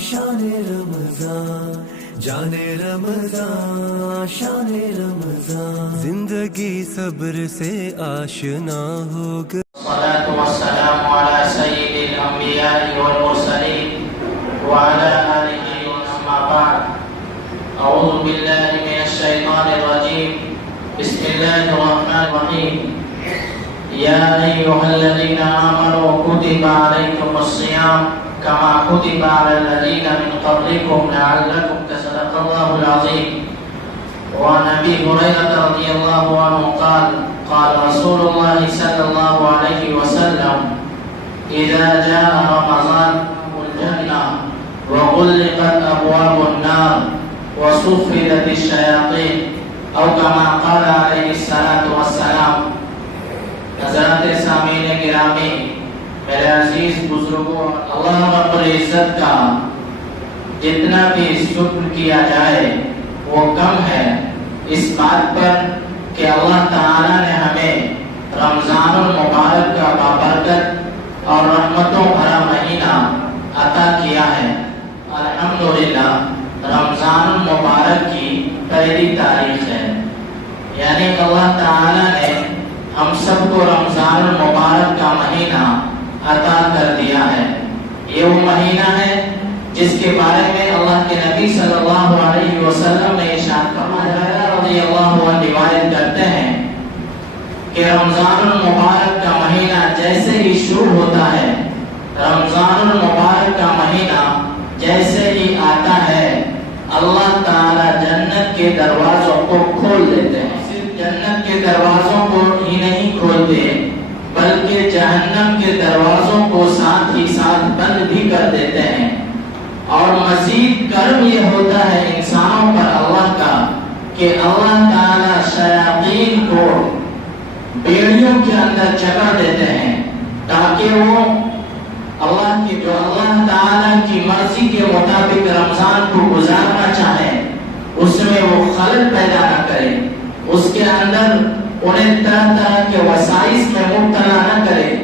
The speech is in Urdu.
شان رمضان، جان رمضان، شان رمضان، زندگی صبر سے آشنا ہو گئی۔ الصلاة والسلام على سيد الأنبياء والمرسلين وعلى آله أما بعد. أعوذ بالله من الشيطان الرجيم. بسم الله الرحمن الرحيم. يا أيها الذين آمنوا كتب عليكم الصيام كما كتب على الذين من قبلكم لعلكم صدق الله العظيم. وعن أبي هريرة رضي الله عنه قال قال رسول الله صلى الله عليه وسلم إذا جاء رمضان الجنة وغلقت أبواب النار وصفدت الشياطين أو كما قال عليه الصلاة والسلام. حضرات سامعین گرامی، میرے عزیز بزرگوں، اللہ رب العزت کا جتنا بھی شکر کیا جائے وہ کم ہے، اس بات پر کہ اللہ تعالی نے ہمیں رمضان المبارک کا بابرکت اور رحمتوں بھرا مہینہ عطا کیا ہے۔ الحمدللہ رمضان المبارک کی پہلی تاریخ ہے، یعنی اللہ تعالی نے ہم سب کو رمضان المبارک کا مہینہ عطا کر دیا ہے۔ یہ وہ مہینہ ہے جس کے بارے میں اللہ کے نبی صلی اللہ علیہ وسلم نے ارشاد فرمایا، رضی اللہ عنہ روایت کرتے ہیں کہ رمضان المبارک کا مہینہ جیسے ہی شروع ہوتا ہے، رمضان المبارک کا مہینہ جیسے ہی آتا ہے، اللہ تعالی جنت کے دروازوں کو کھول دیتے ہیں۔ صرف جنت کے دروازوں کو ہی نہیں کھولتے بلکہ جہنم کے دروازوں کو ساتھ ہی ساتھ بند بھی کر دیتے ہیں۔ اور مزید کرم یہ ہوتا ہے انسانوں پر اللہ کا کہ اللہ تعالی شیاطین کو بیڑیوں کے اندر جگہ دیتے ہیں تاکہ وہ اللہ تعالی کی مرضی کے مطابق رمضان کو گزارنا چاہے، اس میں وہ خلل پیدا نہ کرے، اس کے اندر انہیں طرح طرح کے وسائس میں مبتلا نہ کرے،